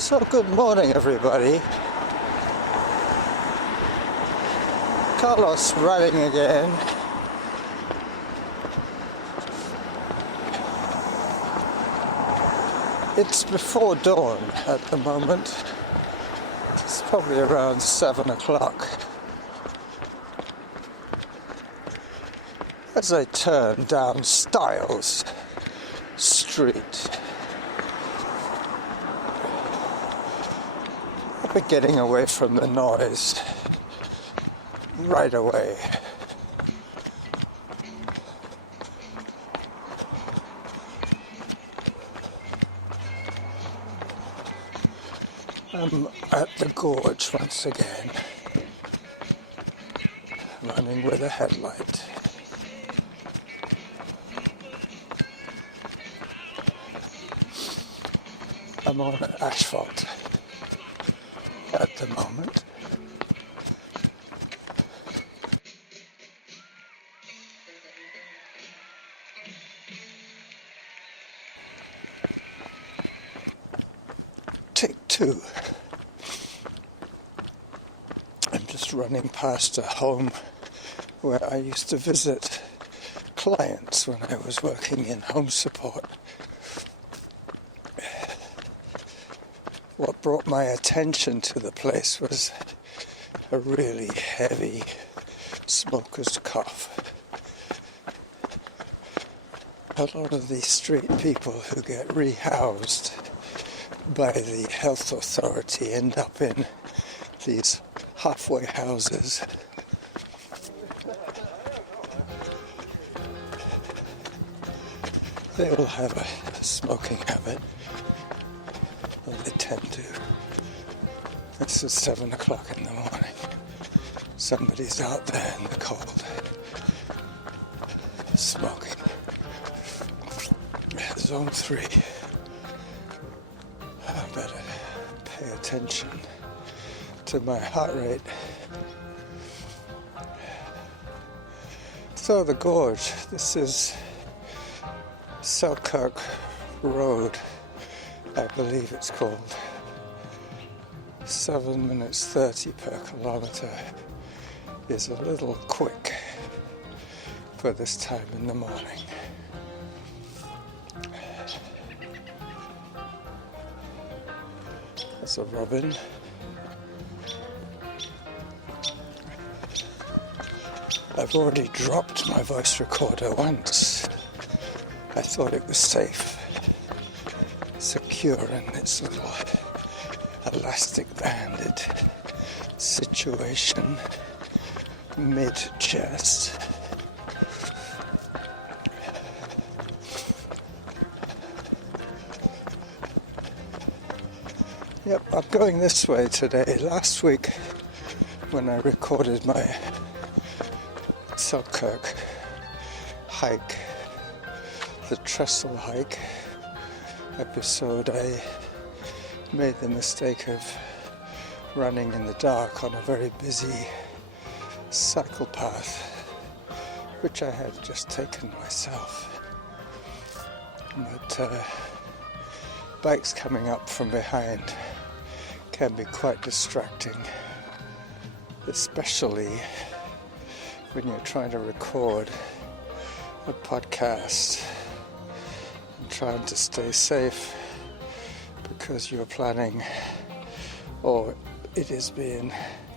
So good morning, everybody. Carlos running again. It's before dawn at the moment. It's probably around 7 o'clock. As I turn down Styles Street, I'll be getting away from the noise right away. I'm at the gorge once again, running with a headlight. I'm on asphalt at the moment. Take two. I'm just running past a home where I used to visit clients when I was working in home support. What brought my attention to the place was a really heavy smoker's cough. A lot of these street people who get rehoused by the health authority end up in these halfway houses. They all have a smoking habit. Well, they tend to. This is 7 o'clock in the morning. Somebody's out there in the cold, smoking. Zone 3. I better pay attention to my heart rate. So the gorge, this is Selkirk Road, I believe it's called. 7 minutes 30 per kilometre is a little quick for this time in the morning. There's a robin. I've already dropped my voice recorder once. I thought it was safe, secure in its little elastic banded situation mid-chest. Yep, I'm going this way today. Last week when I recorded my Selkirk hike, the trestle hike episode, I made the mistake of running in the dark on a very busy cycle path, which I had just taken myself. But bikes coming up from behind can be quite distracting, especially when you're trying to record a podcast and trying to stay safe because you're planning, or it is being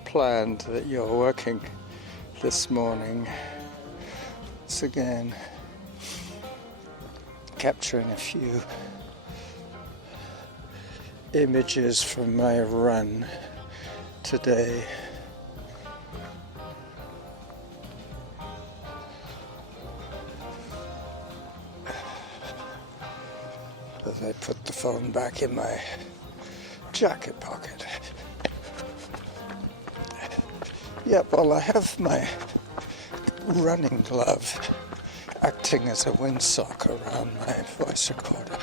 planned that you're working this morning. Once again, capturing a few images from my run today. As I put the phone back in my jacket pocket. Yeah, well, I have my running glove acting as a windsock around my voice recorder.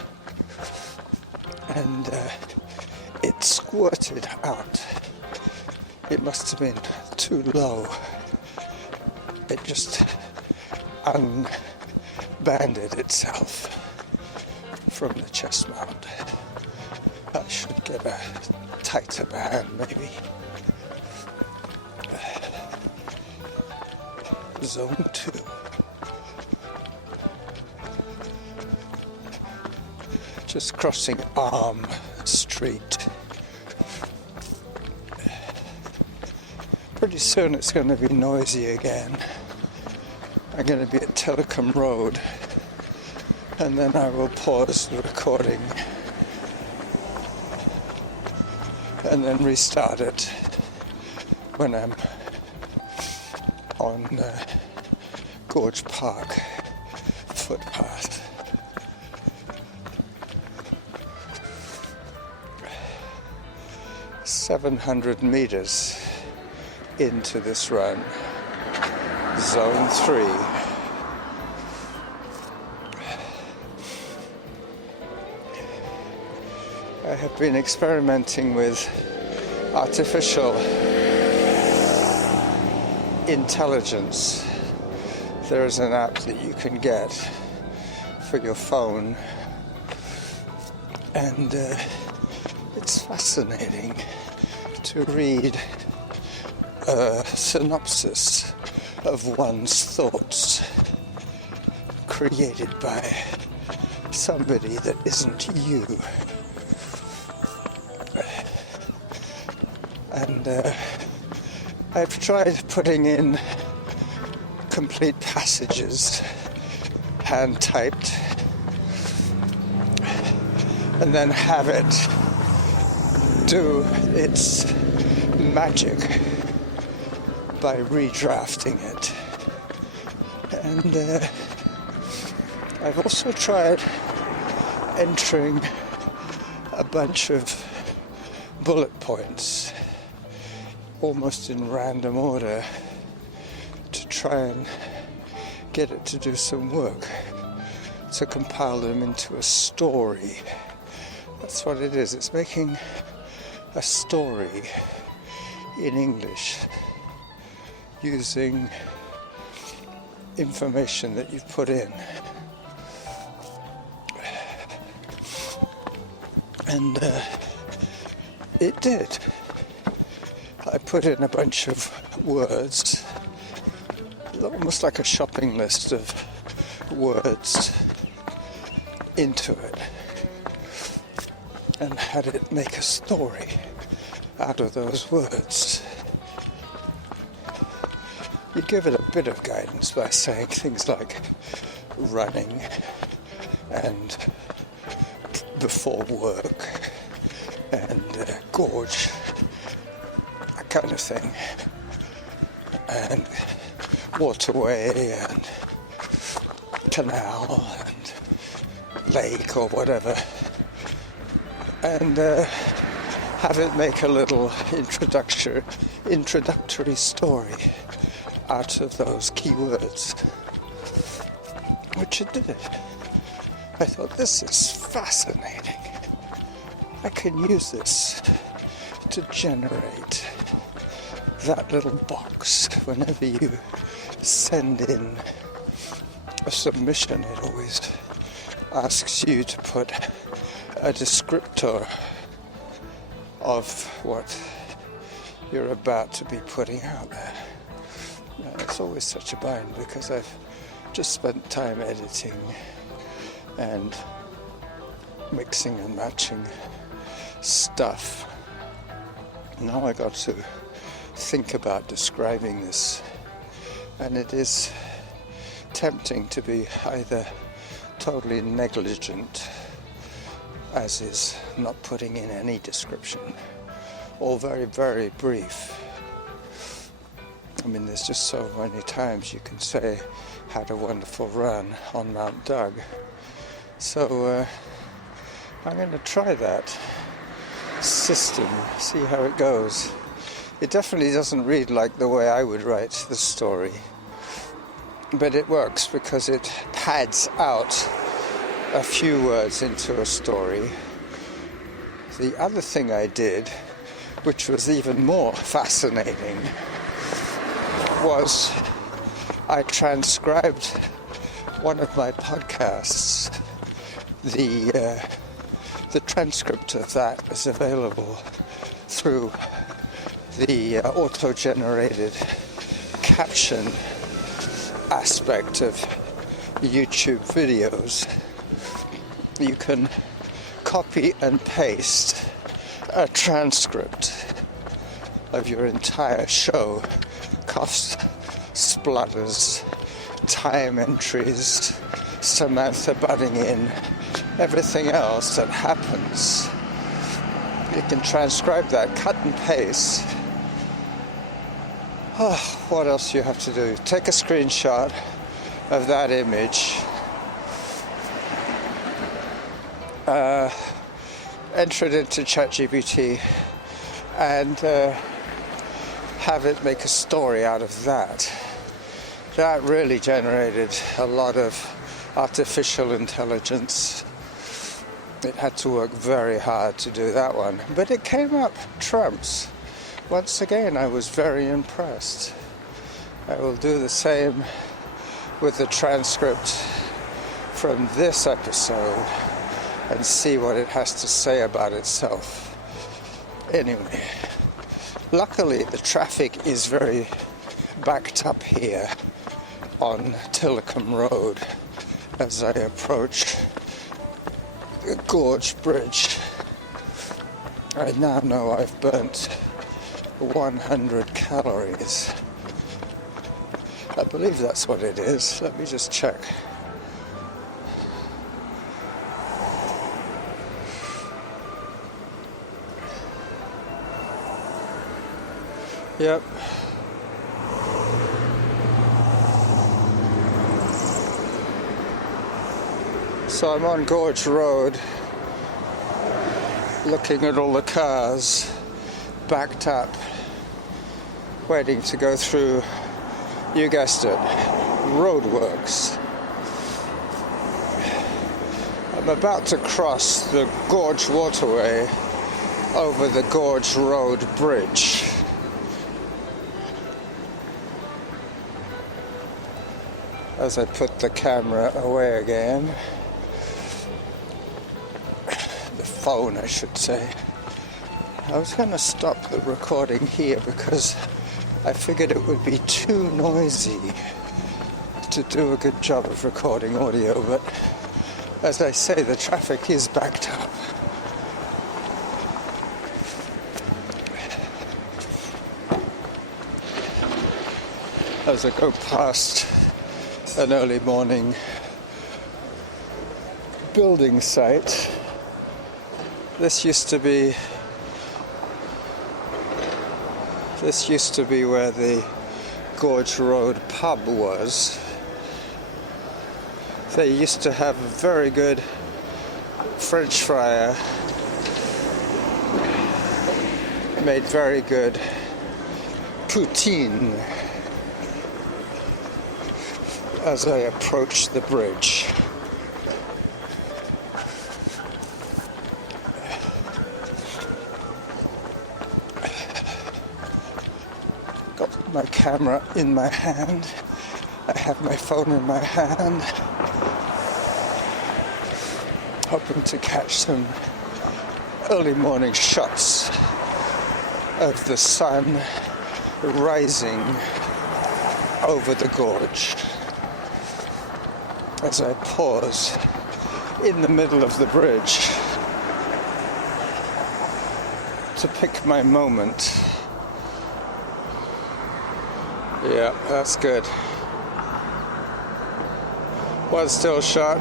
And it squirted out. It must have been too low. It just unbanded itself from the chest mount. I should get a tighter band, maybe. Zone 2. Just crossing Arm Street. Pretty soon it's going to be noisy again. I'm going to be at Telecom Road, and then I will pause the recording and then restart it when I'm on Gorge Park footpath. 700 meters into this run, Zone 3. I have been experimenting with artificial intelligence. There is an app that you can get for your phone, and it's fascinating to read a synopsis of one's thoughts created by somebody that isn't you. And I've tried putting in complete passages, hand typed, and then have it do its magic by redrafting it. And I've also tried entering a bunch of bullet points, almost in random order, to try and get it to do some work, to compile them into a story. That's what it is. It's making a story in English using information that you've put in. And it did. I put in a bunch of words, almost like a shopping list of words, into it, and had it make a story out of those words. You give it a bit of guidance by saying things like running and before work and gorge, that kind of thing, and waterway and canal and lake or whatever, and have it make a little introductory story out of those keywords, which it did. I thought, this is fascinating. I can use this to generate that little box. Whenever you send in a submission, it always asks you to put a descriptor of what you're about to be putting out there. Now, it's always such a bind because I've just spent time editing and mixing and matching stuff. Now I got to think about describing this, and it is tempting to be either totally negligent, as is not putting in any description, or very, very brief. I mean, there's just so many times you can say, had a wonderful run on Mount Doug. So I'm going to try that system, see how it goes. It definitely doesn't read like the way I would write the story, but it works because it pads out a few words into a story. The other thing I did, which was even more fascinating, was I transcribed one of my podcasts, the The transcript of that is available through the auto-generated caption aspect of YouTube videos. You can copy and paste a transcript of your entire show, coughs, splutters, time entries, Samantha butting in, everything else that happens. You can transcribe that, cut and paste. Oh, what else do you have to do? Take a screenshot of that image, enter it into ChatGPT, and have it make a story out of that. That really generated a lot of artificial intelligence. It had to work very hard to do that one, but it came up trumps. Once again, I was very impressed. I will do the same with the transcript from this episode and see what it has to say about itself. Anyway, luckily the traffic is very backed up here on Tillicum Road as I approach the Gorge Bridge. I now know I've burnt 100 calories. I believe that's what it is. Let me just check. Yep. So I'm on Gorge Road, looking at all the cars backed up, waiting to go through, you guessed it, roadworks. I'm about to cross the Gorge Waterway over the Gorge Road Bridge. As I put the camera away again, the phone I should say. I was going to stop the recording here because I figured it would be too noisy to do a good job of recording audio, but as I say, the traffic is backed up. As I go past an early morning building site, this used to be where the Gorge Road pub was. They used to have a very good French fryer, made very good poutine. As I approach the bridge, got my camera in my hand, I have my phone in my hand, hoping to catch some early morning shots of the sun rising over the gorge. As I pause in the middle of the bridge to pick my moment. Yeah, that's good. One still shot.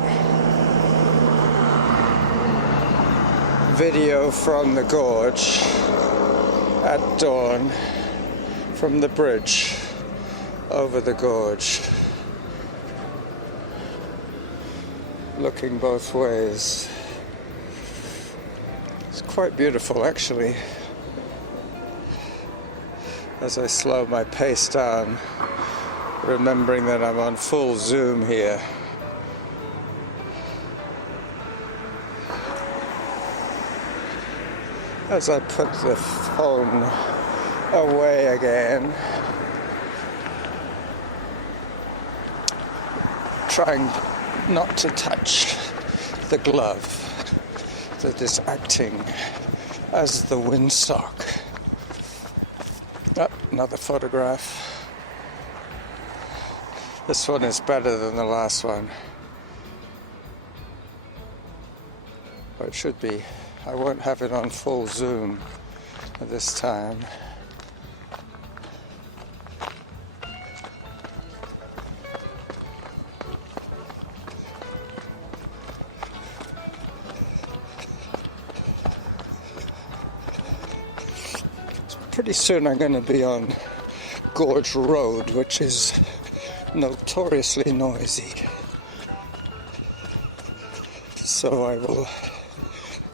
Video from the gorge at dawn from the bridge over the gorge. Looking both ways. It's quite beautiful actually. As I slow my pace down, remembering that I'm on full zoom here. As I put the phone away again, trying not to touch the glove that is acting as the windsock. Oh, another photograph. This one is better than the last one. Or it should be. I won't have it on full zoom at this time. Pretty soon I'm going to be on Gorge Road, which is notoriously noisy. So I will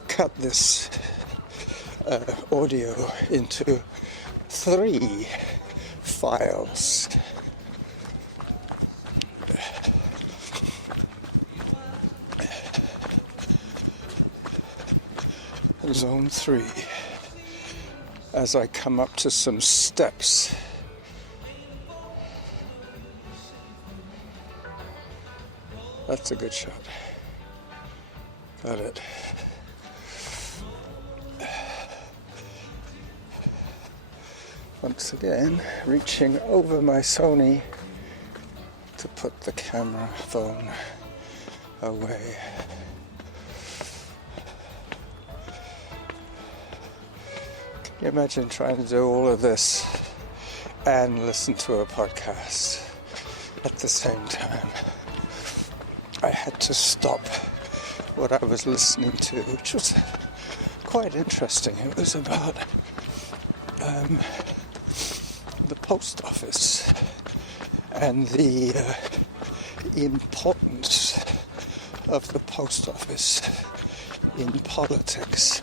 cut this audio into 3 files. Zone 3. As I come up to some steps. That's a good shot. Got it. Once again, reaching over my Sony to put the camera phone away. Can you imagine trying to do all of this and listen to a podcast at the same time? I had to stop what I was listening to, which was quite interesting. It was about the post office and the importance of the post office in politics.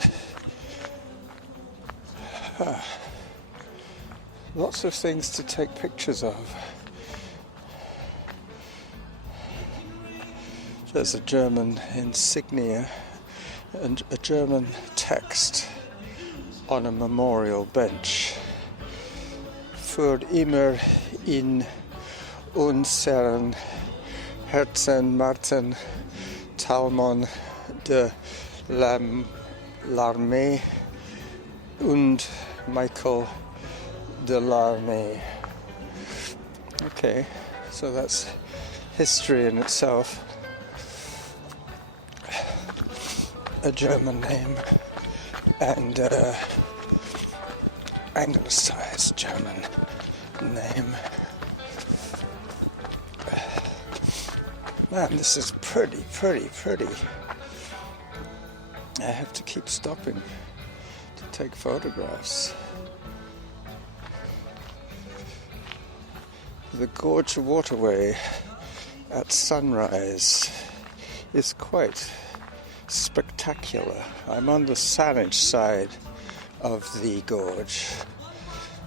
Lots of things to take pictures of. There's a German insignia and a German text on a memorial bench. Für immer in unseren Herzen Martin Talmon de l'Armée und Michael de l'Armée. Okay, so that's history in itself. A German name and anglicized German name. Man, this is pretty. I have to keep stopping to take photographs. The Gorge Waterway at sunrise is quite spectacular. I'm on the Saanich side of the gorge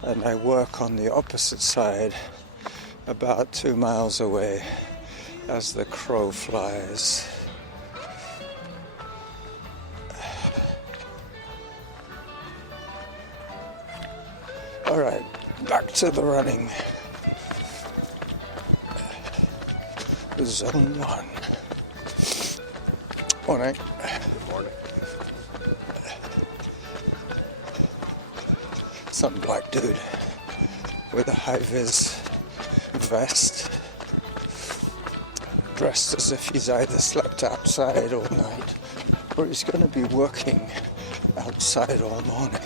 and I work on the opposite side about 2 miles away as the crow flies. Alright, back to the running. Zone 1. Morning. Good morning. Some black dude with a high-vis vest, dressed as if he's either slept outside all night or he's going to be working outside all morning.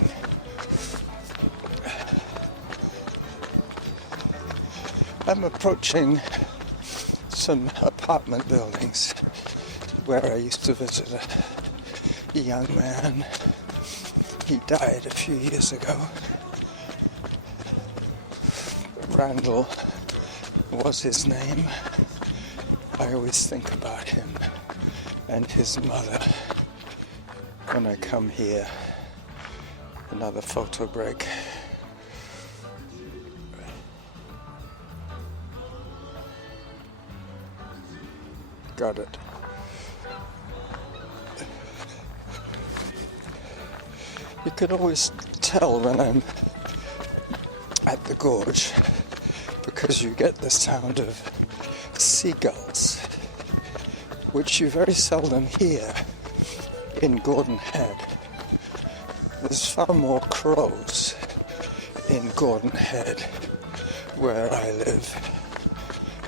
I'm approaching some apartment buildings where I used to visit a young man. He died a few years ago. Randall was his name. I always think about him and his mother when I come here. Another photo break. Got it. You can always tell when I'm at the gorge because you get the sound of seagulls, which you very seldom hear in Gordon Head. There's far more crows in Gordon Head, where I live,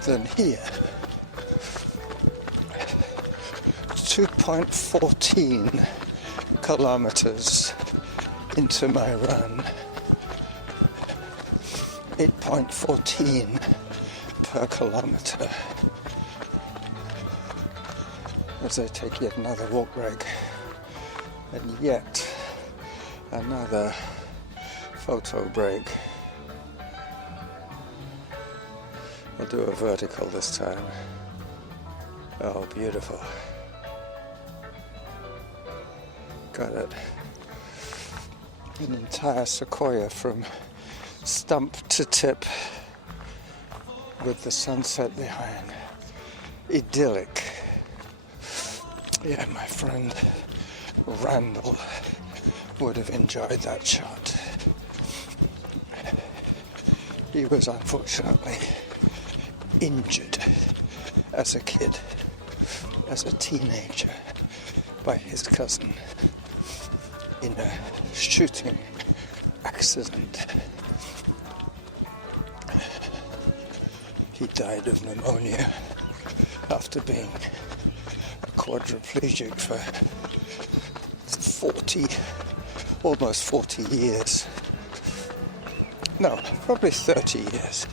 than here. 2.14 kilometers into my run. 8.14 per kilometer. As I take yet another walk break and yet another photo break. I'll do a vertical this time. Oh, beautiful. Got it. An entire sequoia from stump to tip with the sunset behind. Idyllic. Yeah, my friend Randall would have enjoyed that shot. He was unfortunately injured as a kid, as a teenager, by his cousin in a shooting accident. He died of pneumonia after being a quadriplegic for almost 40 years. No, probably 30 years.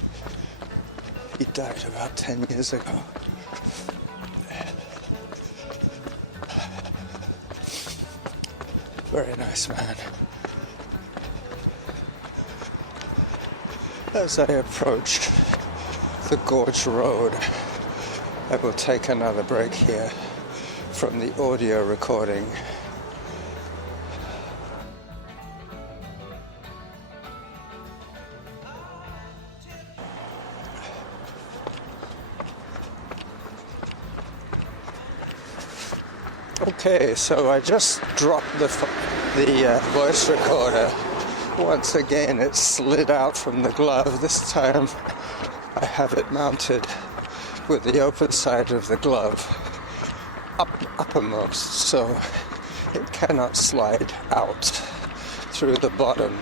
He died about 10 years ago. Very nice man. As I approach the Gorge Road, I will take another break here from the audio recording. Okay, so I just dropped the voice recorder. Once again, it slid out from the glove. This time I have it mounted with the open side of the glove uppermost, so it cannot slide out through the bottom.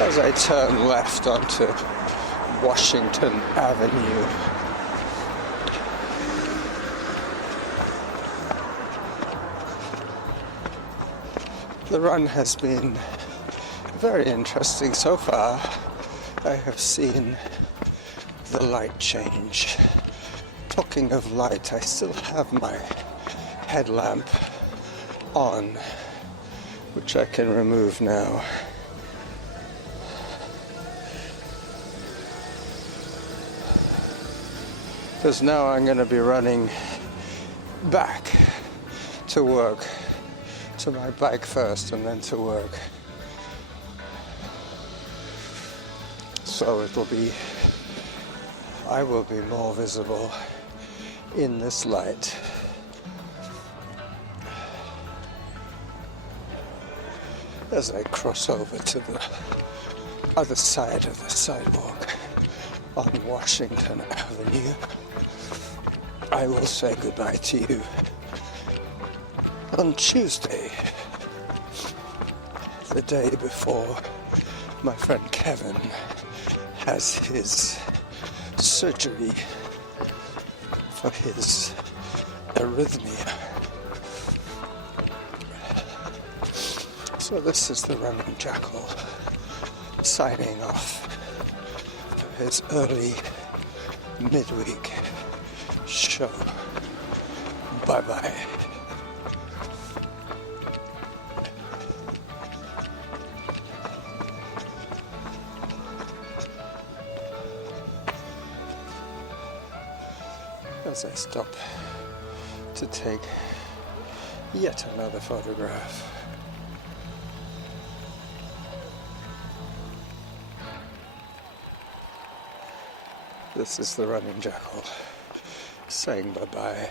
As I turn left onto Washington Avenue, the run has been very interesting so far. I have seen the light change. Talking of light, I still have my headlamp on, which I can remove now. Because now I'm going to be running back to work, to my bike first and then to work. So I will be more visible in this light. As I cross over to the other side of the sidewalk on Washington Avenue, I will say goodbye to you on Tuesday, the day before my friend Kevin has his surgery for his arrhythmia. So this is the Running Jackal signing off for his early midweek show. Bye-bye. As I stop to take yet another photograph. This is the Running Jackal saying bye-bye.